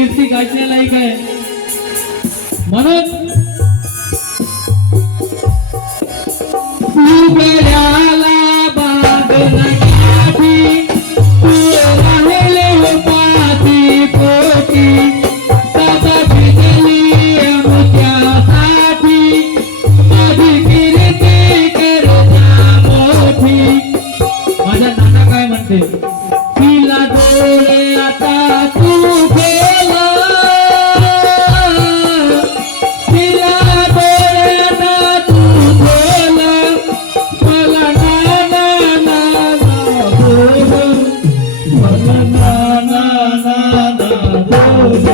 कीर्ती गाजण्यालायक आहे. म्हणून उघड्याला बांधून गाठी, तू राहिले पाठी पोटी, सदा भिजली मुक्यासाठी, माझी कीर्ती करता मोठी. माझ्या नाना काय म्हणते, तिला डोळे आता तू गेला, तिला डोळे आता तू गेला, मला नाना नाना बोल, मला नाना नाना बोल.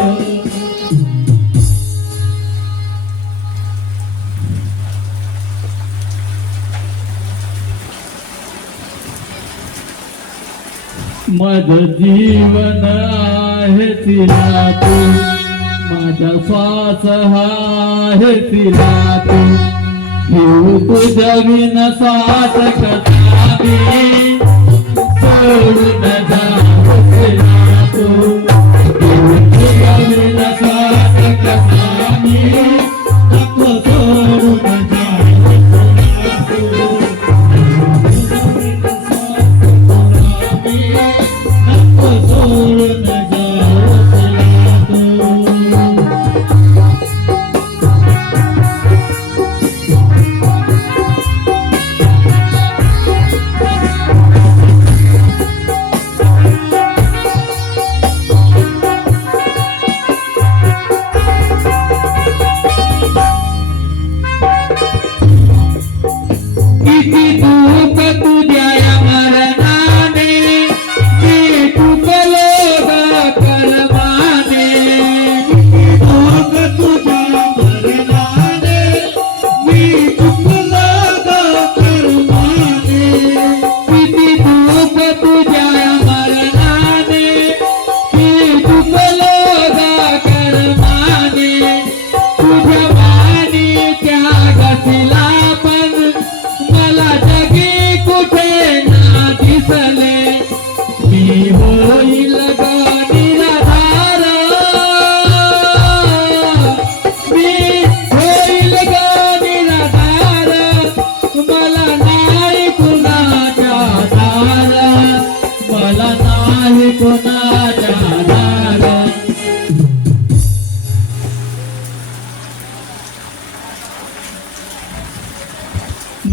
माझं जीवन आहे तिला तू, माझा श्वास आहे तिला तू, घेऊ तुझ्या विन श्वास कसा मी, सोडून जाऊ तिला तू, घेऊ तुझ्या विन श्वास कसा मी, नको सोडून जाऊ तिला तू.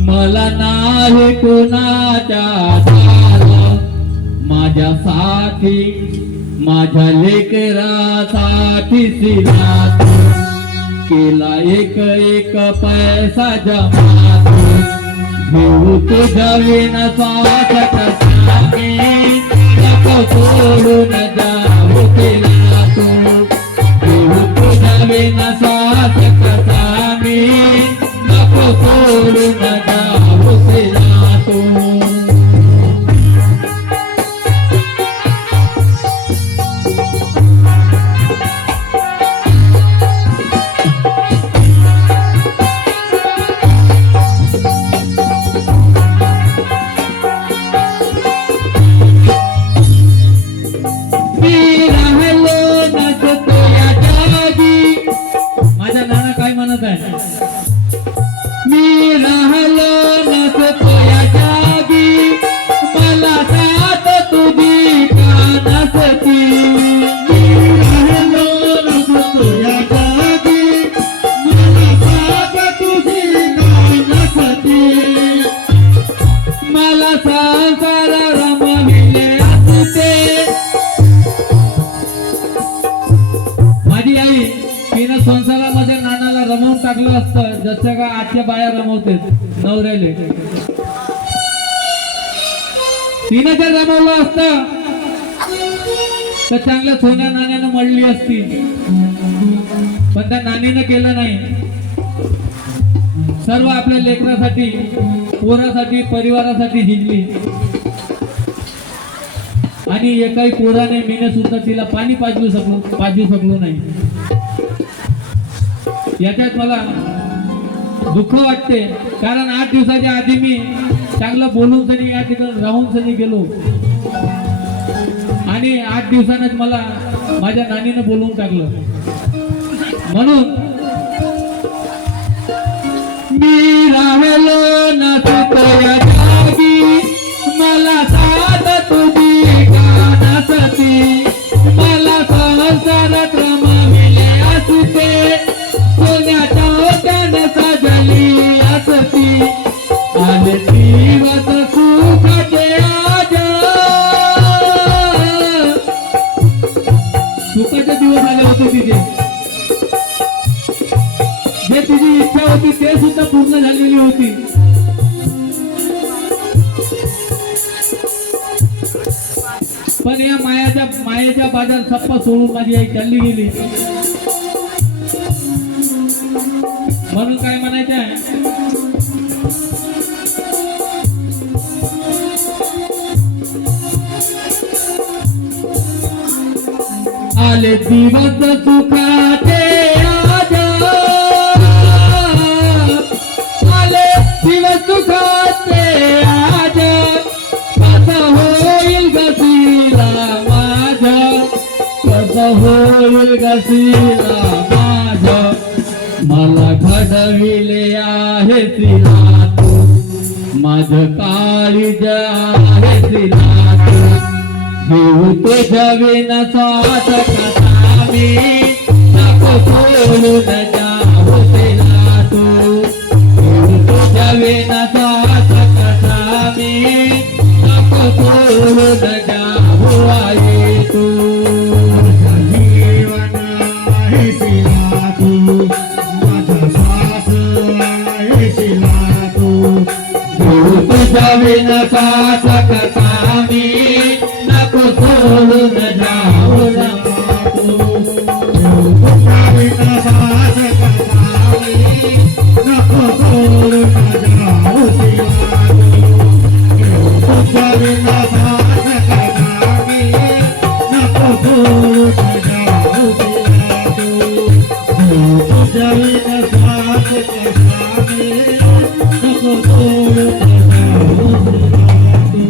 मला नाही कोणाच्या दार, माझ्यासाठी माझ्या लेकरासाठी सिला तू, केला एक एक पैसा जमा तू, घेऊ तुझ्या विन श्वास कसा मी, नको सोडून जाऊ तिला तू, घेऊ तुझ्या विन श्वास कसा मी, नको सोडून जाऊ तिला तू. माझ्या नाना काय म्हणत आहे, मी राहलो नसतो या जागी, मला साथ तुझी का नसती, मी राहलो नसतो या जागी, मला साथ तुझी का नसती, मला संसार रमविले असते. माझी आई तिनं संसारामध्ये नानाला रमवून टाकलं असतं, जसं का आजच्या बाया रमवते नवऱ्याले. तिनं जर रमवलं असतं तर चांगल्या सोन्या नाण्यानं मळली असती, पण त्या नानीनं केलं नाही. सर्व आपल्या लेकरासाठी, पोरासाठी, परिवारासाठी झिजली, आणि एकाही पोराने मीने सुद्धा तिला पाणी पाजू शकलो नाही. याच्यात मला दुःख वाटते, कारण 8 दिवसाच्या आधी मी चांगलं बोलून सनी या ठिकाणी राहून सनी गेलो, आणि आणि 8 दिवसांनीच मला माझ्या नानीनं बोलवून टाकलं. म्हणून मी राहिलो नसतो या जागी, मला साथ तुझी गाण्यासाठी, मला संसारात रमाविले असते, सोन्याच्या ओट्याने सजली असती, आले दिवस सुखाचे आजा. सुखाचे दिवस आले होते तिचे, जे तुझी इच्छा होती ते सुद्धा पूर्ण झालेली होती. पण या मायेच्या बाजार सप्पा सोडून माझी आई चालली गेली. म्हणून काय म्हणायचं आहे, आले दिवस सुखाचे आजा, आले दिवस सुखाचे आजा, कसं होईल गसीला माझा, कसं होईल गसीला माझा, मला घडविले आहे तिला तू, माझं काळीज आहे तिला तू, देऊ तुझ्या विनासात कसा मी, नको सोडून जाऊ तिला तू, देऊ तुझ्या विनासात कसा मी, नको सोडून जाऊ आई तू, जीवन आहे तिला तू, माझा श्वास आहे तिला तू, देऊ तुझ्या विनासात कसा मी, नको सोडून जाऊ तू, तुझ्या विनाशास कसावी, नको सोडून जाऊ तिला तू, तुझ्या विनाशास कसावी, नको सोडून जाऊ तिला तू, तुझ्या विनाशास कसावी, नको सोडून जाऊ तिला तू.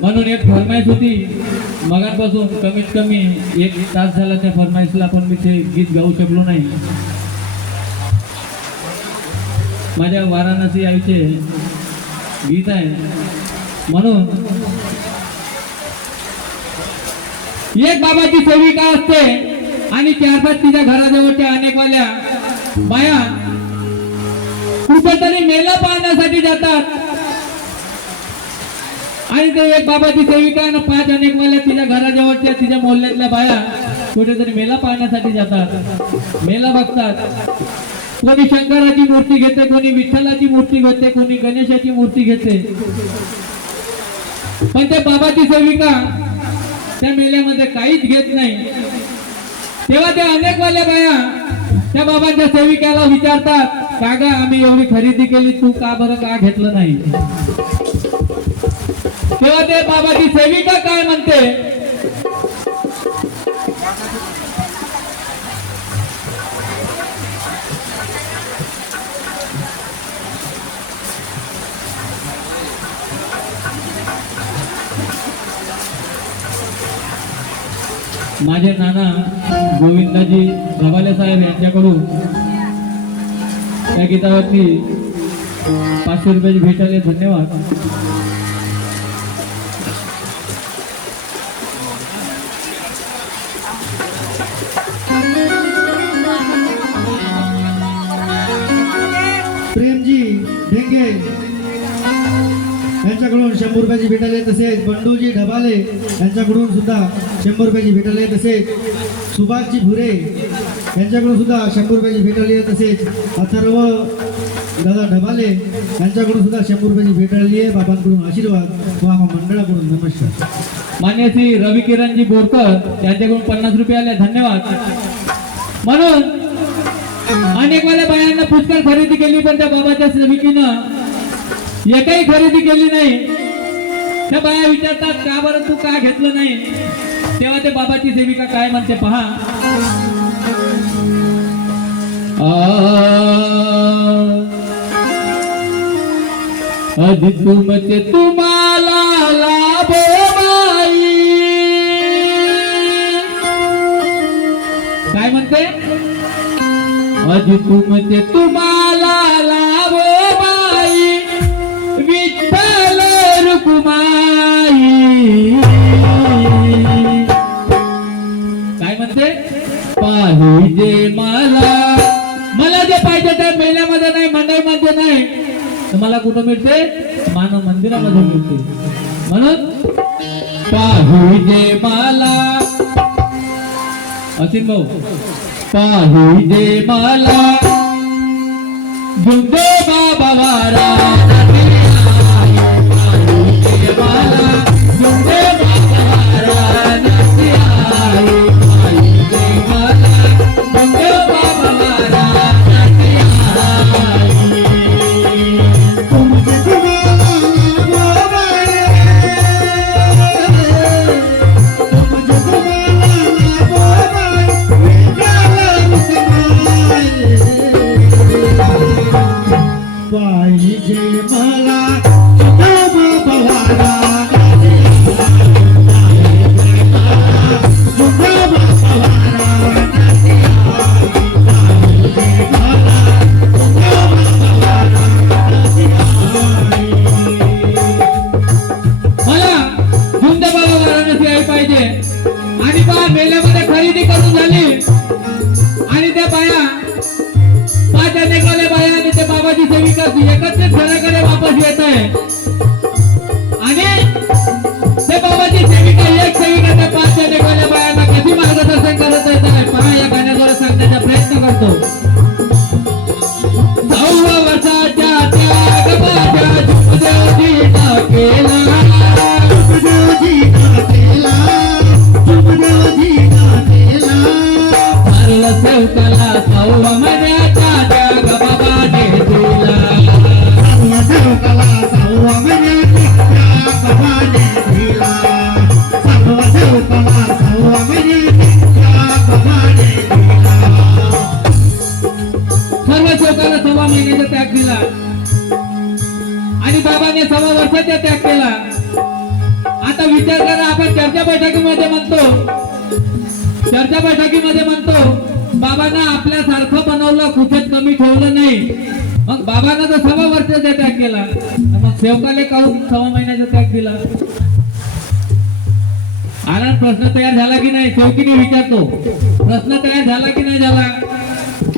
म्हणून एक फरमाईश होती मगापासून, कमीत कमी 1 तास झाला त्या फरमाईशला, पण मी ते गीत गाऊ शकलो नाही. माझ्या वाराणसी आईचे गीत आहे. म्हणून एक बाबाची सेविका असते आणि 4-5 तिच्या घराजवळच्या अनेक वाल्या बाया कुठेतरी मेला पाहण्यासाठी जातात, आणि ते एक बाबाची सेविका आणि 5 अनेक वाल्या तिच्या घराजवळच्या तिच्या मोहल्ल्यातल्या बाया कुठेतरी मेला पाहण्यासाठी जातात. मेला बघतात. कोणी शंकराची मूर्ती घेते, कोणी विठ्ठलाची मूर्ती घेते, कोणी गणेशाची मूर्ती घेते. पण त्या बाबाची सेविका त्या मेल्यामध्ये काहीच घेत नाही. तेव्हा त्या अनेक वाल्या बाया त्या बाबांच्या सेविकाला विचारतात, का ग आम्ही एवढी खरेदी केली, तू का बरं का घेतलं नाही? तेव्हा ते बाबाची सेविका काय म्हणते, माझे नाना गोविंदाजी गवाले साहेब यांच्याकडून त्या गीतावरती 500 रुपयाची भेट आली. धन्यवाद. प्रेमजी ढेंगे यांच्याकडून 100 रुपयाची भेट आली. तसेच बंडूजी ढबाले यांच्याकडून सुद्धा 100 रुपयाची भेट आली. तसेच सुभाषजी भुरे यांच्याकडून सुद्धा 100 रुपयाची भेट आली. तसेच अथर्व दादा ढबाले यांच्याकडून सुद्धा 100 रुपयाची भेट आली आहे. बाबांकडून आशीर्वाद व आम्हा मंडळाकडून नमस्कार. मान्य श्री रवी किरणजी बोरकर यांच्याकडून 50 रुपये आले. धन्यवाद. म्हणून अनेक वाल्या बायांना पुष्कळ खरेदी केली, पण त्या बाबाच्या सेविकीनं एकही खरेदी केली नाही. त्या बाया विचारतात, का बरं तू का घेतलं नाही? तेव्हा ते बाबाची सेविका काय म्हणते पहा, अज तुमचे तुम्हा माझी तुमचे तुम्हाला लावो बाई विठ्ठल रुक्माई. काय म्हणते? पाहिजे मला जे पाहिजे ते मेल्यामध्ये नाही, मंडळमध्ये नाही, तर मला कुठं मिळते? मानव मंदिरामध्ये मिळते. म्हणून पाहिजे मला असीम भाऊ, पाहिजे मला गुंडे बाबा वारा, पाहिजे मला गुंडे बाबा वारा नाची आई, पाहिजे मला गुंडे बाबा वारा नाची आई. तुमचे तुम्हाला बोलाय, तुमचे तुम्हाला बोलाय, विठ्ठल रुक्माई. पाहिजे मला तुझा बवारा, तुझा बवारा नाची आई, पाहिजे मला तुझा बवारा नाची आई. मला धुंद बाबा वाराणसी आई पाहिजे. आणि बा मेल्यामध्ये खरेदी करून झाली आणि त्या बाया 5 अनेकवाल्या बाया आणि त्या बाबाची सेविका एकत्रित घराकडे वापस येत आहे. आणि त्या बाबाची सेविका एक सेविका त्या 5 अनेकवाल्या बायांना कधी मार्गदर्शन करत येत आहे पहा, या गाण्याद्वारे सांगण्याचा प्रयत्न करतो. 6 वर्षाच्या त्याग माझ्या जुमदेवजी केला, जुमदेवजी केला, जुमदेवजी केला. भारला सेवकाला 6 महिन्याचा त्याग बाबाने दिला. सर्व सेवकाला 6 महिन्याचा त्याग बाबाने दिला. सर्व सेवकाला 6 महिन्याचा त्याग बाबाने दिला. सर्व सेवकाला 6 महिन्याचा त्याग दिला आणि बाबाने 6 वर्षाचा त्याग केला. आता विचार करा, आपण चर्चा बैठकीमध्ये म्हणतो बाबांना आपल्यासारखं बनवलं, कुठेच कमी ठेवलं नाही. मग बाबांना जर 6 वर्षाचा त्याग केला तर मग सेवकाले काहून 6 महिन्याचा त्याग दिला? आनंद प्रश्न तयार झाला की नाही? सेवकीने विचारतो, प्रश्न तयार झाला की नाही झाला?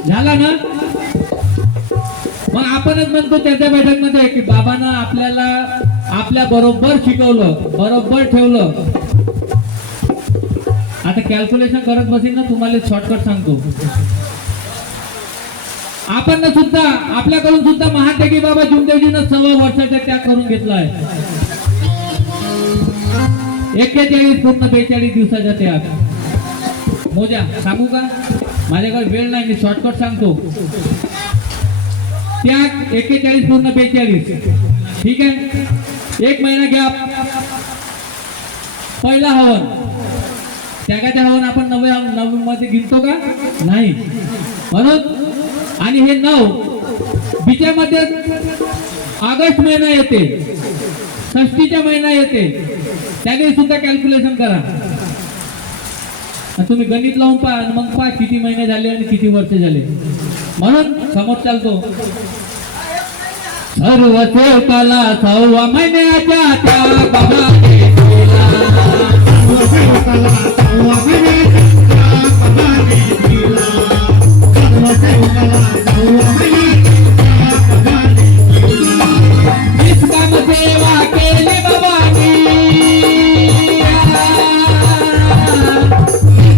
झाला ना? मग आपणच म्हणतो त्याच्या बैठकमध्ये की बाबांना आपल्याला आपल्या बरोबर शिकवलं, बरोबर ठेवलं. आता कॅल्क्युलेशन करत बसीन ना, तुम्हाला शॉर्टकट सांगतो. आपण सुद्धा आपल्याकडून सुद्धा महात्यागी बाबा जुमदेवजीनं 6 वर्षाचा त्याग करून घेतला आहे. 41 पूर्ण 42 दिवसाचा त्याग. मोजा सांगू का? माझ्याकडे वेळ नाही, मी शॉर्टकट सांगतो. त्याग 41 पूर्ण 42. ठीक आहे, 1 महिना गॅप. पहिला हवन, त्यागाच्या हवन आपण 9 मध्ये गिनतो का? नाही. म्हणून आणि हे 9 बिच्यामध्ये ऑगस्ट महिना येते, षष्टीचा महिना येते, त्याने सुद्धा कॅल्क्युलेशन करा. तुम्ही गणित लावून पहा, मग पहा किती महिने झाले आणि किती वर्ष झाले. म्हणून समोर चालतो. सर्व सेवकाला 6 महिन्याच्या त्याग बाबाने दिला. सर्व सेवकाला 6 महिन्याचा त्याग बाबाने दिला. सर्व सेवकाला 6 महिन्याचा त्याग बाबाने दिला. निष्काम सेवा केली बाबांनी,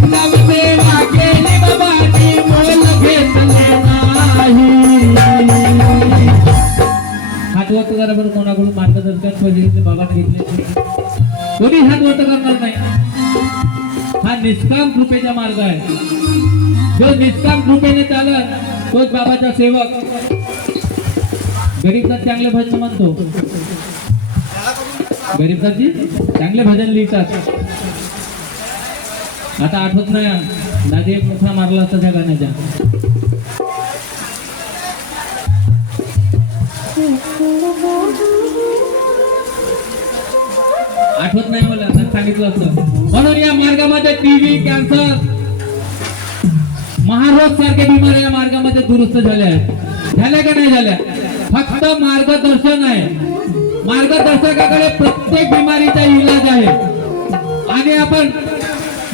निष्काम सेवा केली बाबांनी, मोल घेतले नाही. हात वर करा बरं, कोणाकडून मार्गदर्शन पाहिजे बाबांनी घेतले. कोणी हात वर करणार नाही. हा निष्काम कृपेचा मार्ग आहे. जो निष्काम कृपेने चालत तोच बाबाचा सेवक. गरीबनाथ चांगले भजन म्हणतो, गरीबनाथजी चांगले भजन लिहितात. आता आठवत नाही, दादी एक मोठा मारला असता त्या गाण्याच्या. आठवत नाही मला, सांगितलं असतं. म्हणून या मार्गामध्ये टीबी, कॅन्सर, महारोग सारख्या बिमाऱ्या या मार्गामध्ये दुरुस्त झाल्या आहेत. झाल्या का नाही झाल्या? फक्त मार्गदर्शन आहे. मार्गदर्शकाकडे प्रत्येक बिमारीचा इलाज आहे. आणि आपण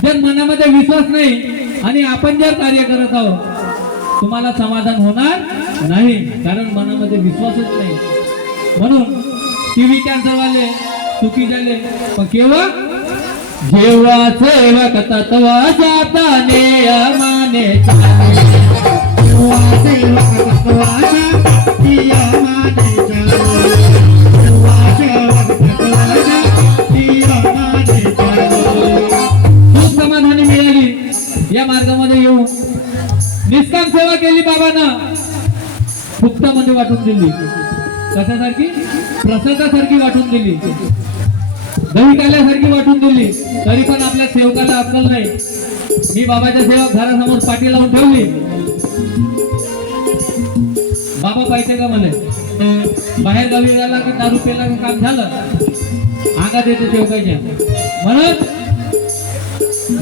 जर मनामध्ये विश्वास नाही आणि आपण जर कार्य करत आहोत, तुम्हाला समाधान होणार नाही, कारण मनामध्ये विश्वासच नाही. म्हणून टीव्ही कॅन्सर वाले सुखी झाले, पण केव्हा? जेव्हा सेवक तत्वा जाताने अमाने चाले. तेव्हा सेवक तत्वाच्या नियमाने चाले. तेव्हा सेवक तत्वाच्या नियमाने चाले. खूप समाधानी मिळाली या मार्गामध्ये येऊन. निष्काम सेवा केली बाबांना, फुकटामध्ये वाटून दिली. कशासारखी? प्रसादासारखी वाटून दिली, दही काल्यासारखी वाटून दिली. तरी पण आपल्या सेवकाला अक्कल नाही. मी बाबाच्या सेवक घरासमोर पाठी लावून ठेवली. बाबा पाहिजे का मला? बाहेर गावी गेला की दारू पेला की काम झालं, अंगात येते सेवकाच्या. म्हणून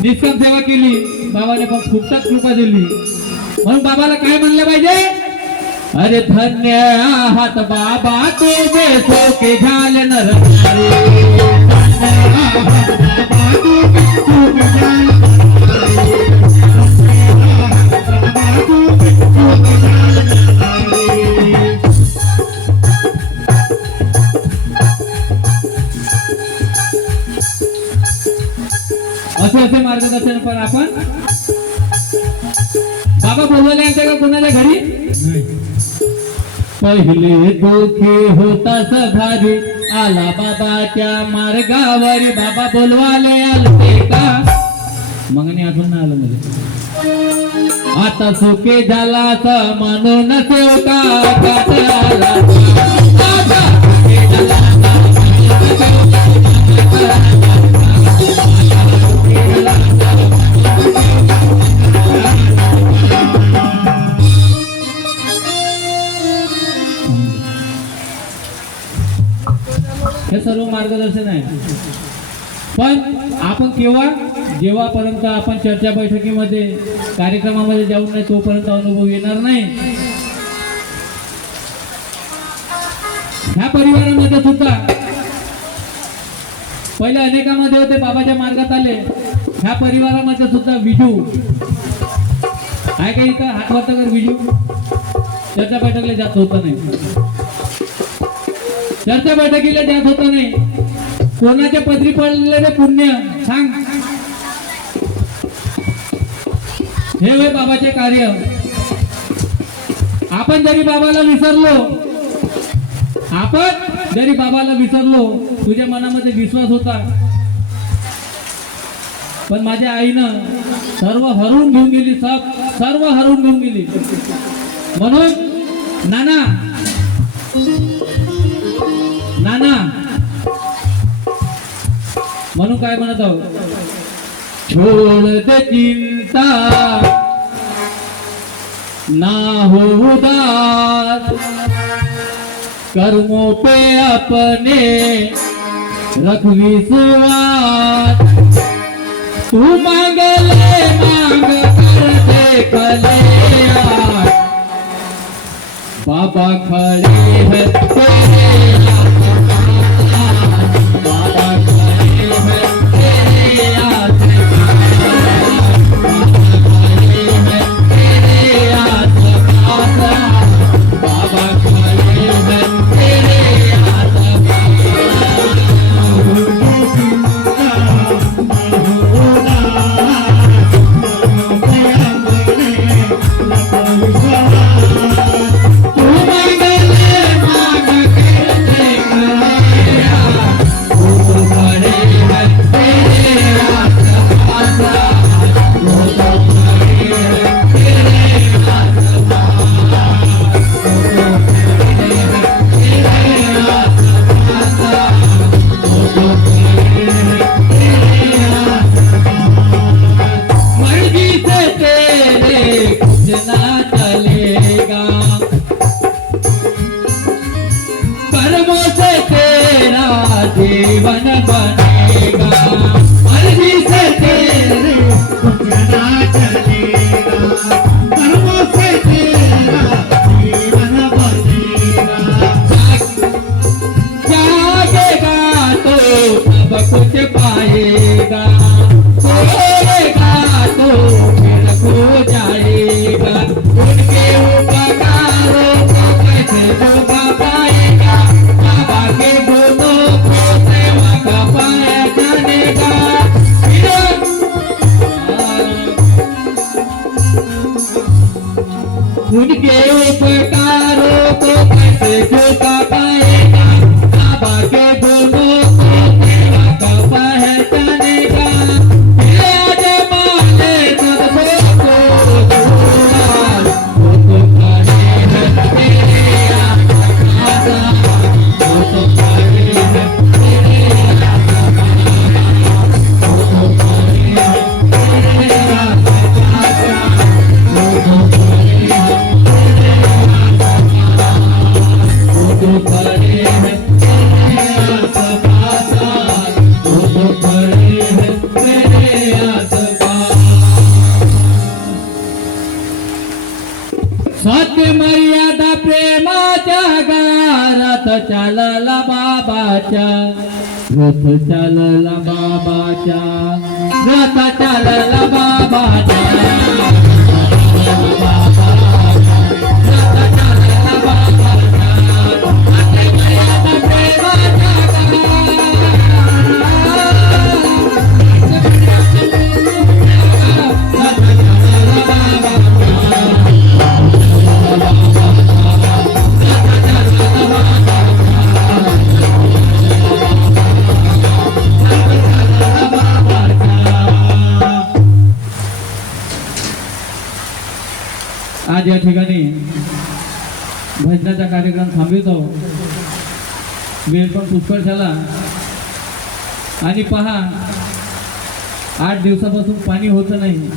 निष्काम सेवा केली बाबाने, पण फुकटात कृपा दिली. म्हणून बाबाला काय म्हणलं पाहिजे? अरे धन्य आहात बाबा तुझे सोके झाले नर. असे मार्गदर्शन पण आपण बाबा बोलवले यांच्या का कोणाच्या घरी? पहिले दुखी होतास भारी, आला बाबाच्या मार्गावरी. बाबा बोलवाले आलते का? मग नाही अजून नाही आलं मध्ये. आता सुखे झाला म्हणून सेवका गाठाला. आता सुखे झाला हे सर्व मार्गदर्शन आहे. पण आपण केव्हा? जेव्हापर्यंत आपण चर्चा बैठकीमध्ये कार्यक्रमामध्ये जाऊन नाही तोपर्यंत अनुभव येणार नाही. ह्या परिवारामध्ये सुद्धा पहिले अनेकामध्ये होते, बाबाच्या मार्गात आले. ह्या परिवारामध्ये सुद्धा विजू आहे का? इथं हात वरती कर. विजू चर्चा बैठकीला जात होता नाही, चर्चा बैठकीला जात होता नाही. कोणाच्या पदरी पडलेले पुण्य सांग. हे होय बाबाचे कार्य. आपण जरी बाबाला विसरलो, तुझ्या मनामध्ये विश्वास होता, पण माझ्या आईनं सर्व हरवून घेऊन गेली. सर्व हरवून घेऊन गेली. म्हणून नाना म्हणून काय म्हणत आहोत? छोड़ दे चिंता ना हो उदास, कर्मों पे अपने रख विश्वास. तू मांग कर देख ले आज, बाबा खड़े हैं तेरे आसपास. बाबा खड़े हैं तेरे आसपास. बाबा खड़े हैं तेरे आसपास. बाबा खड़े हैं तेरे आसपास. तू मंगल मांग के पाएगा, सोएगा तो फिर खो जाएगा। उनके उपकारों को कैसे भुला पाएगा, बाबा के गुणों को सेवा का पाया जानेगा। उनके उपकारों को कैसे झुका पाएगा, बाबा के गुणों को सेवा का पहचानेगा। आज माने सबको दुआर, वो तो खड़े हैं तेरे आका, वो तो खड़े हैं तेरे आका, वो तो खड़े हैं तेरे आका, वो तो खड़े हैं वो तो खड़े हैं तेरे आस-पास, वो तो खड़े हैं तेरे आस-पास। सत्य मर्यादा प्रेमाच्या गारात चालला बाबाच्या, रथ चालला बाबाच्या, रथ चालला बाबाच्या, आज या ठिकाणी भजनाचा कार्यक्रम थांबवितो. वेळ पण पुष्कळ झाला आणि पहा 8 दिवसापासून पाणी होतं नाही.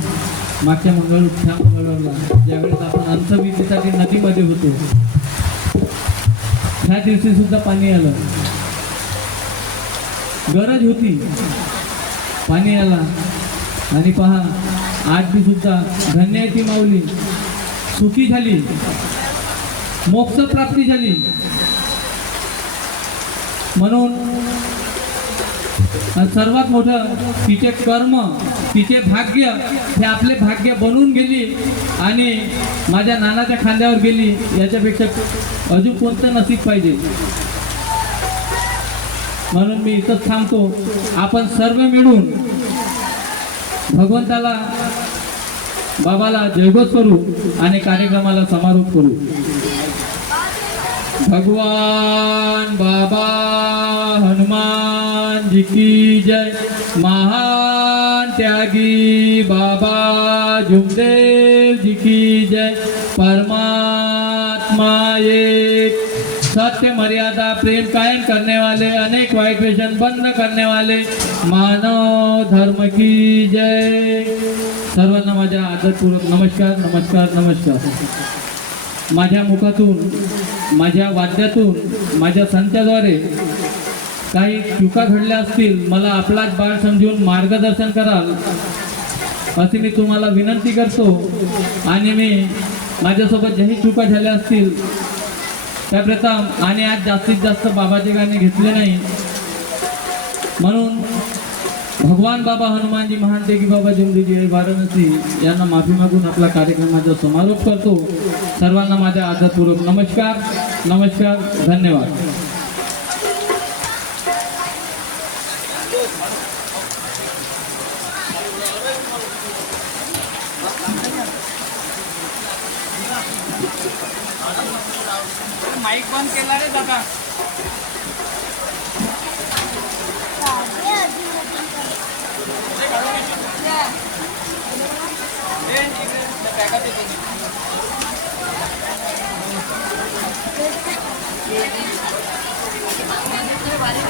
मागच्या मंगळवारला ज्यावेळेस आपण अंतविधीसाठी नदीमध्ये होतो त्या दिवशी सुद्धा पाणी आलं. गरज होती, पाणी आला आणि पहा 8 दिवस सुद्धा धन्याची माऊली सुखी झाली, मोक्ष प्राप्ती झाली. म्हणून सर्वात मोठं तिचे कर्म, तिचे भाग्य हे आपले भाग्य बनून गेली आणि माझ्या नानाच्या खांद्यावर गेली. याच्यापेक्षा अजून कोणतं नसीब पाहिजे. म्हणून मी इथंच थांबतो. आपण सर्व मिळून भगवंताला, बाबाला जयघोष करू आणि कार्यक्रमाला समारोप करू. भगवान बाबा हनुमान जी की जय. महान त्यागी बाबा जुमदेव जी की जय. परमात्मा एक, सत्य मर्यादा प्रेम कायम करने वाले, अनेक वाइट व्यसन बंद करने वाले मानव धर्म की जय. सर्वांना माझ्या आदरपूर्वक नमस्कार नमस्कार नमस्कार. माझ्या मुखातून, माझ्या वाद्यातून, माझ्या संताद्वारे काही चुका घडल्या असतील, मला आपलाच बाळ समजून मार्गदर्शन कराल अशी मी तुम्हाला विनंती करतो. आणि मी माझ्यासोबत ज्याही चुका झाल्या असतील त्या प्रथम, आणि आज जास्तीत जास्त बाबाचे गाणे घेतले नाही म्हणून भगवान बाबा हनुमानजी महान तेगी बाबा जुमदेवजी वाराणसी यांना माफी मागून आपला कार्यक्रमाचा समारोप करतो. सर्वांना माझ्या आदरपूर्वक नमस्कार नमस्कार धन्यवाद. माईक बंद केला रे दादा. बारी